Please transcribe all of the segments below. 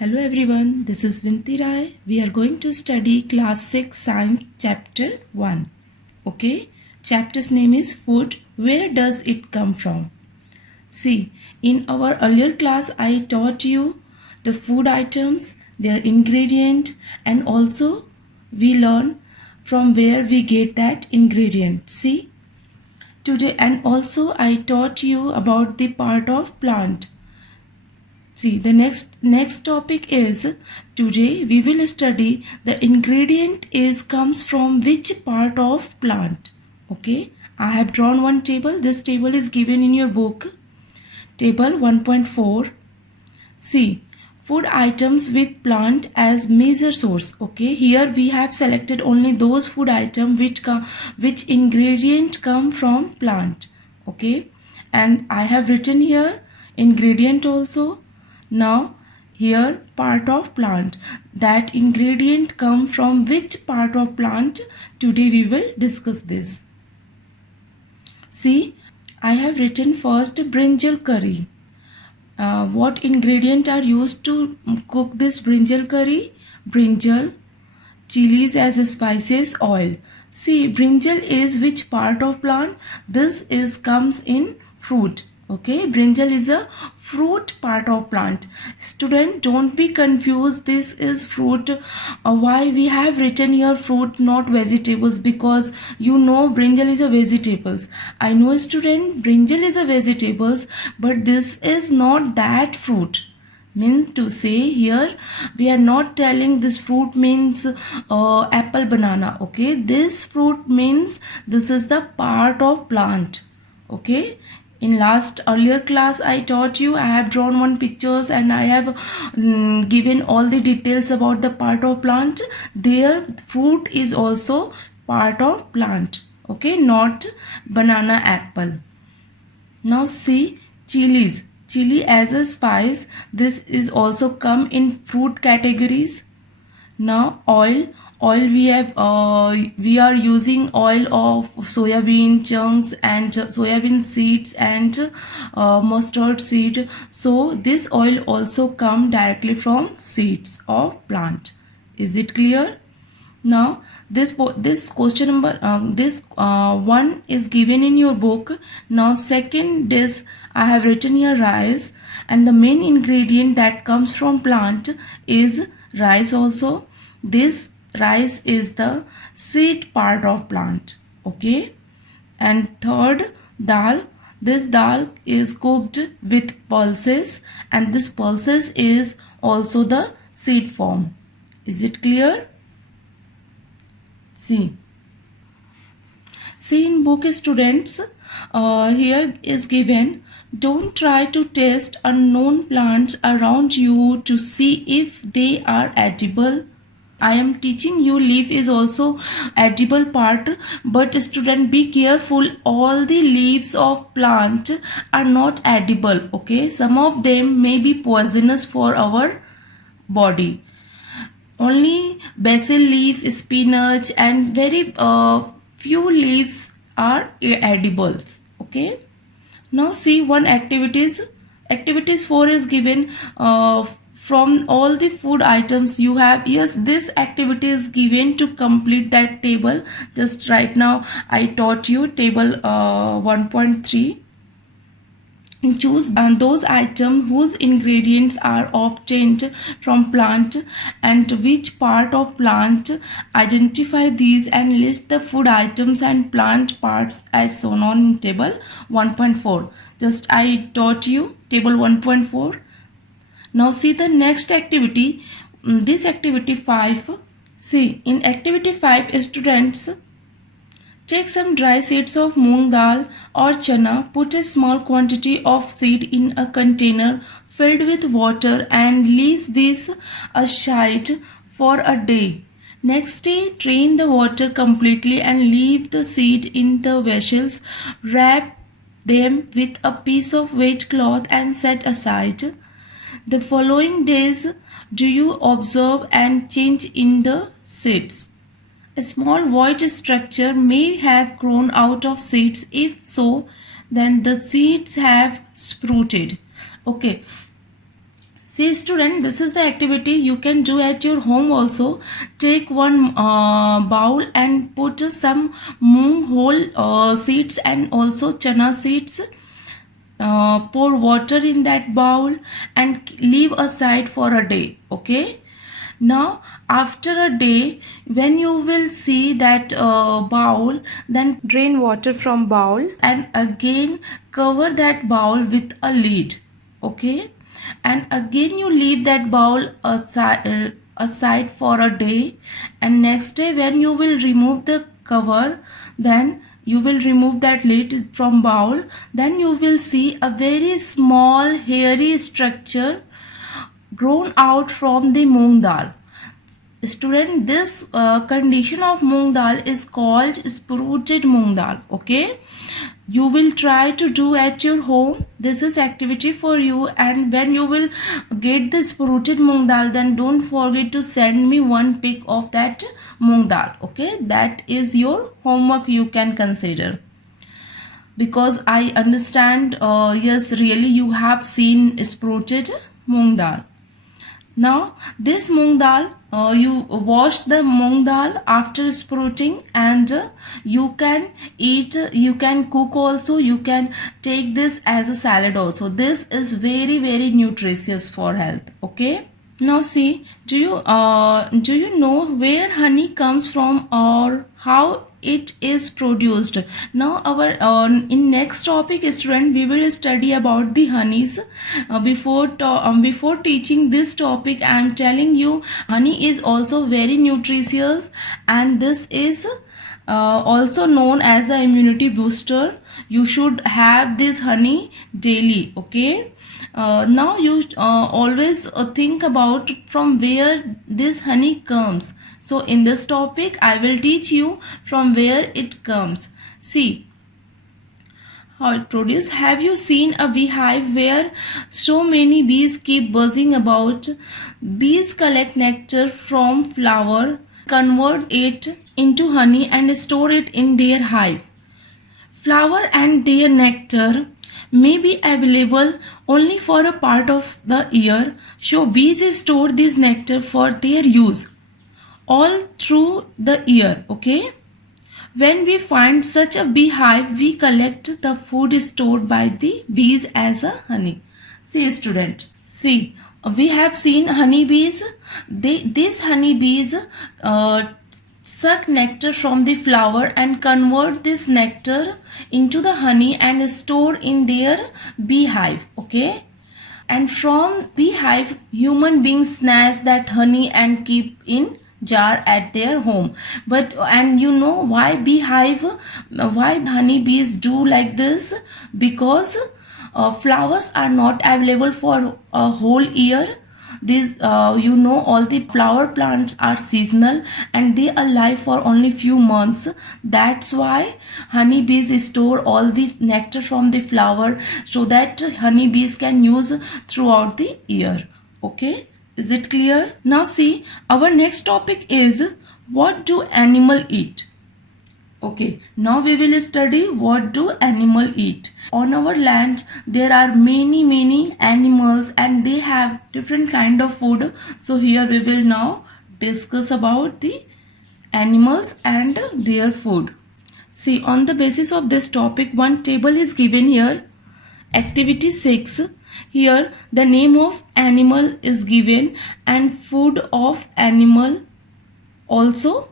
Hello everyone, this is Vinti Rai. We are going to study class 6 science chapter 1. Okay, chapter's name is food. Where does it come from? See, in our earlier class I taught you the food items, their ingredient, and also we learn from where we get that ingredient. See, today, and also I taught you about the part of plant. See, the next topic is, today we will study the ingredient is comes from which part of plant. Okay, I have drawn one table. This table is given in your book, table 1.4. See, food items with plant as major source. Okay, here we have selected only those food item which ingredient come from plant. Okay, and I have written here ingredient also. Now here part of plant, that ingredient come from which part of plant. Today we will discuss this. See, I have written first brinjal curry. What ingredient are used to cook this brinjal curry? Brinjal, chilies as spices, oil. See, brinjal is which part of plant? This is comes in fruit. Okay, brinjal is a fruit part of plant. Student, don't be confused. This is fruit. Why we have written here fruit, not vegetables? Because you know brinjal is a vegetables. I know, student, brinjal is a vegetables, but this is not that fruit. Means to say, here we are not telling this fruit means apple, banana. Okay, this fruit means this is the part of plant. Okay, in earlier class I taught you, I have drawn one pictures and I have given all the details about the part of plant. There fruit is also part of plant. Okay, not banana, apple. Now see, chilies, chili as a spice, this is also come in fruit categories. Now oil we are using oil of soybean chunks and soybean seeds and mustard seed. So this oil also come directly from seeds of plant. Is it clear? Now this question number one is given in your book. Now second dish I have written here rice, and the main ingredient that comes from plant is rice also. This rice is the seed part of plant. Okay, and third, dal. This dal is cooked with pulses, and this pulses is also the seed form. Is it clear? See in book, students, here is given, don't try to taste unknown plants around you to see if they are edible. I am teaching you leaf is also edible part, but student, be careful, all the leaves of plant are not edible. Okay, some of them may be poisonous for our body. Only basil leaf, spinach and very few leaves are edible. Okay, now see one activities 4 is given from all the food items you have. Yes, this activity is given to complete that table. Just right now I taught you table 1.3. Choose those items whose ingredients are obtained from plant and which part of plant. Identify these and list the food items and plant parts as shown on table 1.4. Just I taught you table 1.4. Now see the next activity, this activity 5. See, in activity 5, students, take some dry seeds of moong dal or chana, put a small quantity of seed in a container filled with water and leave this aside for a day. Next day, drain the water completely and leave the seed in the vessels. Wrap them with a piece of wet cloth and set aside. The following days, do you observe and change in the seeds? A small white structure may have grown out of seeds. If so, then the seeds have sprouted. Okay, See student, this is the activity you can do at your home also. Take one bowl and put some moong whole seeds and also chana seeds. Pour water in that bowl and leave aside for a day. Okay. Now after a day, when you will see that bowl, then drain water from bowl and again cover that bowl with a lid. Okay, and again you leave that bowl aside for a day, and next day when you will remove the cover, then you will remove that lid from bowl, then you will see a very small hairy structure grown out from the moong dal. Student, this condition of moong dal is called sprouted moong dal. Okay, you will try to do at your home. This is activity for you, and when you will get the sprouted moong dal, then don't forget to send me one pic of that moong dal. Okay, that is your homework you can consider, because I understand yes, really you have seen sprouted moong dal. Now this moong dal, you wash the moong dal after sprouting, and you can eat, you can cook also, you can take this as a salad also. This is very nutritious for health. Okay. Now see, do you know where honey comes from or how it is produced? Now our in next topic, student, we will study about the honeys. Before teaching this topic, I am telling you honey is also very nutritious, and this is also known as a immunity booster. You should have this honey daily. Okay. Now you always think about from where this honey comes. So in this topic I will teach you from where it comes. See how it produces. Have you seen a beehive where so many bees keep buzzing about? Bees collect nectar from flower, convert it into honey and store it in their hive. Flower and their nectar may be available only for a part of the year, so bees store this nectar for their use all through the year. Okay. When we find such a beehive, we collect the food stored by the bees as a honey. See student, see, we have seen honeybees. These honeybees suck nectar from the flower and convert this nectar into the honey and store in their beehive. Okay, and from beehive human beings snatch that honey and keep in jar at their home. But and you know why honeybees do like this? Because flowers are not available for a whole year. These you know, all the flower plants are seasonal and they are alive for only few months. That's why honeybees store all the nectar from the flower so that honeybees can use throughout the year. Okay, is it clear? Now see, our next topic is what do animal eat? Okay, now we will study what do animal eat. On our land there are many animals and they have different kind of food. So here we will now discuss about the animals and their food. See, on the basis of this topic, one table is given here. Activity 6. Here the name of animal is given and food of animal also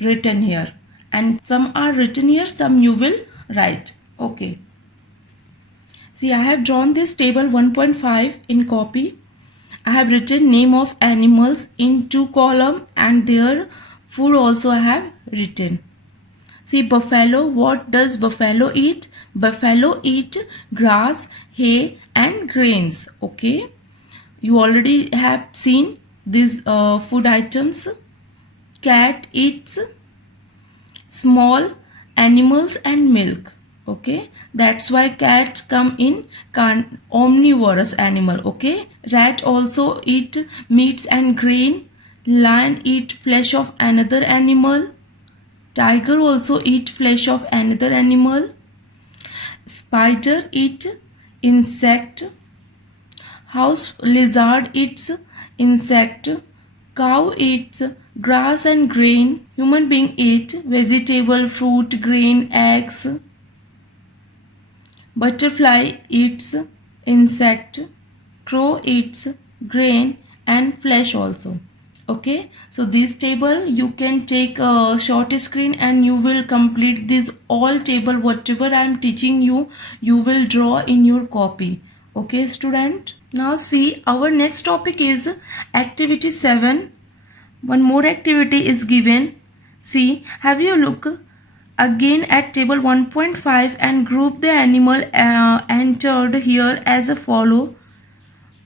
written here, and some are written here, some you will write. Okay, see, I have drawn this table 1.5 in copy. I have written name of animals in 2 column and their food also I have written. See, buffalo, what does buffalo eat? Buffalo eat grass, hay and grains. Okay, you already have seen these food items. Cat eats small animals and milk. Okay, that's why cats come in omnivorous animal. Okay, rat also eat meats and grain. Lion eat flesh of another animal. Tiger also eat flesh of another animal. Spider eat insect. House lizard eats insect. Cow eats grass and grain. Human being eat vegetable, fruit, grain, eggs. Butterfly eats insect. Crow eats grain and flesh also. Okay, so this table you can take a short screen and you will complete this all table. Whatever I am teaching you, you will draw in your copy. Okay student, now see our next topic is activity 7. One more activity is given. See, have you look again at table 1.5 and group the animal entered here as a follow.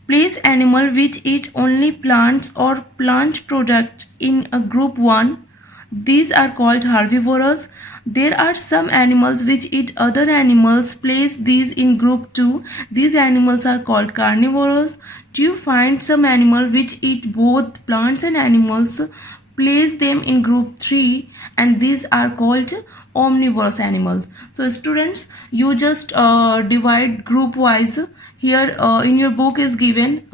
Place animal which eat only plants or plant product in a group 1. These are called herbivores. There are some animals which eat other animals. Place these in group 2. These animals are called carnivores. Do you find some animal which eat both plants and animals? Place them in group 3 and these are called omnivorous animals. So students, you just divide group wise. Here in your book is given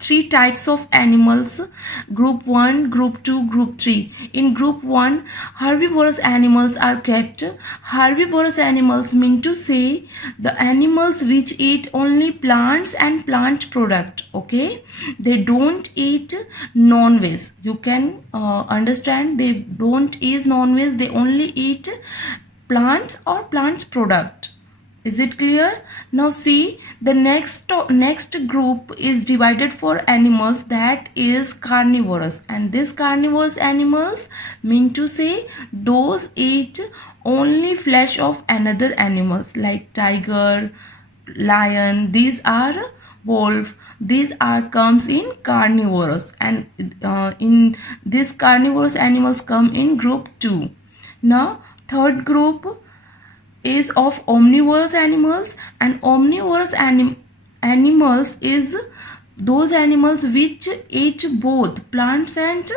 3 types of animals: group 1, group 2, group 3. In group 1, herbivorous animals are kept. Herbivorous animals mean to say the animals which eat only plants and plant product. Okay, they don't eat non-veg. You can understand, they don't eat non-veg, they only eat plants or plant product. Is it clear? Now see, the next group is divided for animals, that is carnivorous, and this carnivorous animals mean to say those eat only flesh of another animals like tiger, lion. These are wolf. These are comes in carnivorous, and in this carnivorous animals come in group 2. Now third group is of omnivorous animals, and omnivorous animals is those animals which eat both plants and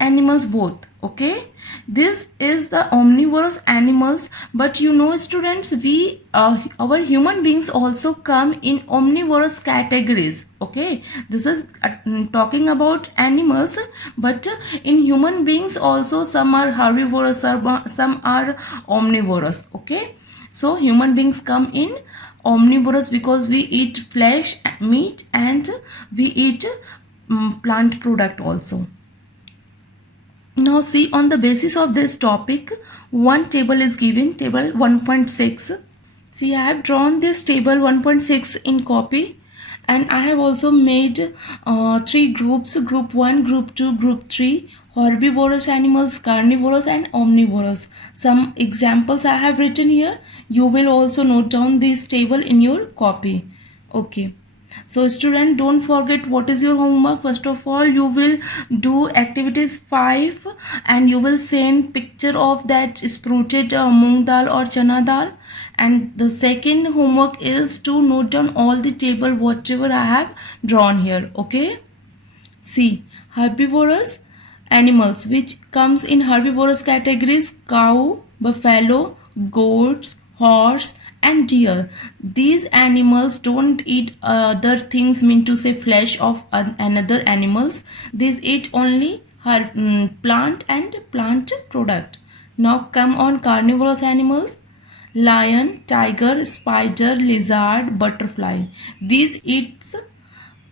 animals both. Okay, this is the omnivorous animals. But you know students, we our human beings also come in omnivorous categories. Okay, this is talking about animals, but in human beings also some are herbivorous, some are omnivorous. Okay, so human beings come in omnivorous because we eat flesh, meat, and we eat plant product also. Now see, on the basis of this topic, one table is given, table 1.6. See, I have drawn this table 1.6 in copy, and I have also made 3 groups: group 1, group 2, group 3. Herbivorous animals, carnivorous, and omnivorous. Some examples I have written here. You will also note down this table in your copy. Okay. So student, don't forget what is your homework. First of all, you will do activities 5 and you will send picture of that sprouted moong dal or chana dal. And the second homework is to note down all the table whatever I have drawn here. Okay. See, herbivorous animals which comes in herbivorous categories: cow, buffalo, goats, horse, and deer. These animals don't eat other things, mean to say flesh of another animals. These eat only plant and plant product. Now come on carnivorous animals: lion, tiger, spider, lizard, butterfly. These eats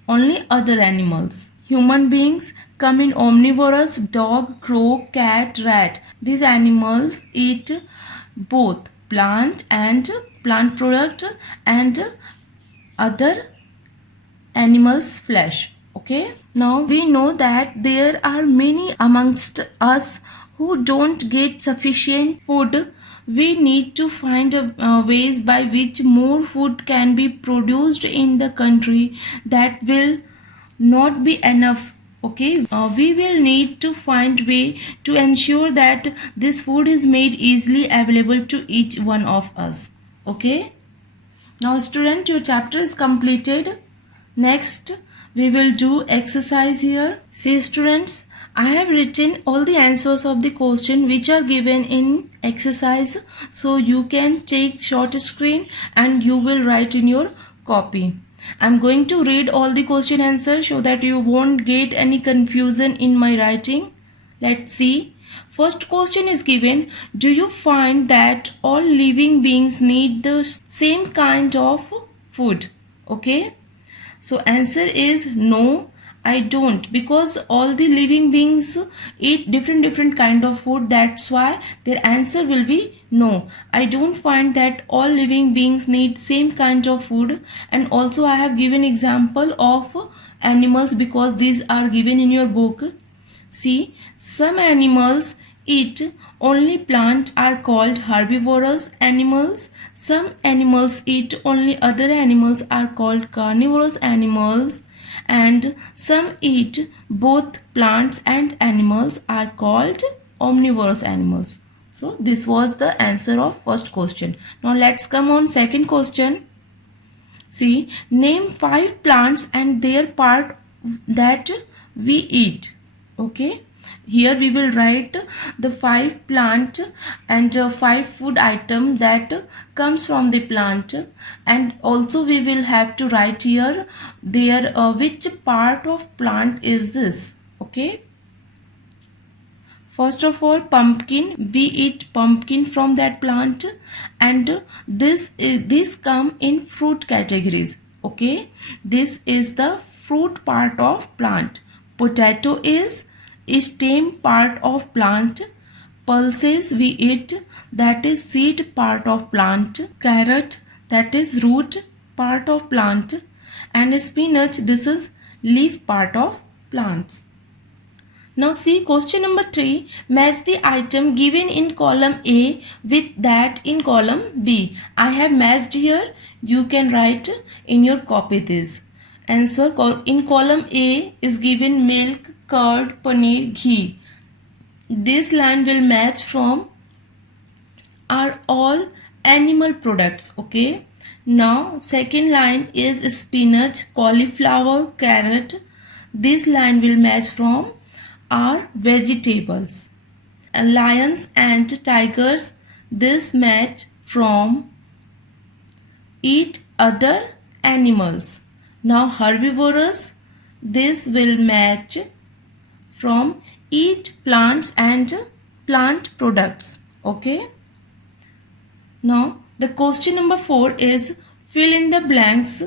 only other animals. Human beings come in omnivorous: dog, crow, cat, rat. These animals eat both plant and plant product and other animals' flesh. Okay. Now we know that there are many amongst us who don't get sufficient food. We need to find ways by which more food can be produced in the country. That will not be enough. Okay, we will need to find way to ensure that this food is made easily available to each one of us. Okay, now student, your chapter is completed. Next we will do exercise here. See students, I have written all the answers of the question which are given in exercise, so you can take short screen and you will write in your copy. I'm going to read all the question answers so that you won't get any confusion in my writing. Let's see. First question is given, do you find that all living beings need the same kind of food? Okay. So answer is no, I don't, because all the living beings eat different kind of food. That's why their answer will be no. I don't find that all living beings need same kind of food. And also I have given example of animals because these are given in your book. See, some animals eat only plant are called herbivorous animals. Some animals eat only other animals are called carnivorous animals. And some eat both plants and animals are called omnivorous animals. So this was the answer of first question. Now let's come on second question. See, name 5 plants and their part that we eat. Okay, here we will write the 5 plant and 5 food item that comes from the plant, and also we will have to write here their which part of plant is this. Okay, first of all, pumpkin, we eat pumpkin from that plant, and this come in fruit categories. Okay, this is the fruit part of plant. Potato is stem part of plant. Pulses we eat, that is seed part of plant. Carrot, that is root part of plant. And spinach, this is leaf part of plants. Now see question number 3. Match the item given in column A with that in column B. I have matched here. You can write in your copy this. Answer in column A is given milk, curd, paneer, ghee. This line will match from are all animal products. Okay. Now second line is spinach, cauliflower, carrot. This line will match from are vegetables. Lions and tigers, this match from eat other animals. Now herbivorous, this will match from eat plants and plant products. Okay. Now the question number 4 is fill in the blanks.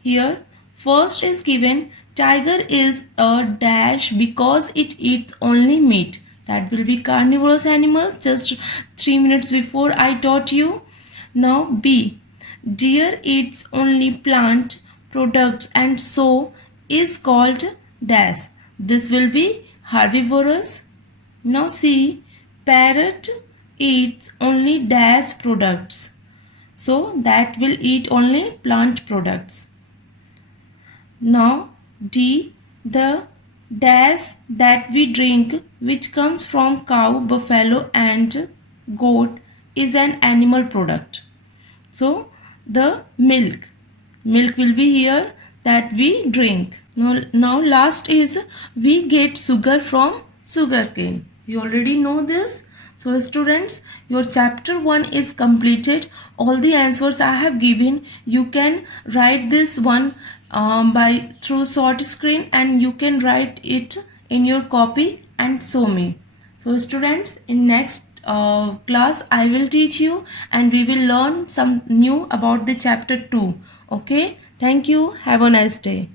Here first is given tiger is a dash because it eats only meat. That will be carnivorous animal, just 3 minutes before I taught you. Now B, deer eats only plant products and so is called dash. This will be herbivorous. Now C, parrot eats only dash products, so that will eat only plant products. Now D, the dash that we drink which comes from cow, buffalo and goat is an animal product. So the milk will be here that we drink. Now last is we get sugar from sugarcane. You already know this. So students, your chapter 1 is completed. All the answers I have given, you can write this one by through short screen, and you can write it in your copy and show me. So students, in next class I will teach you and we will learn some new about the chapter 2. Okay, thank you, have a nice day.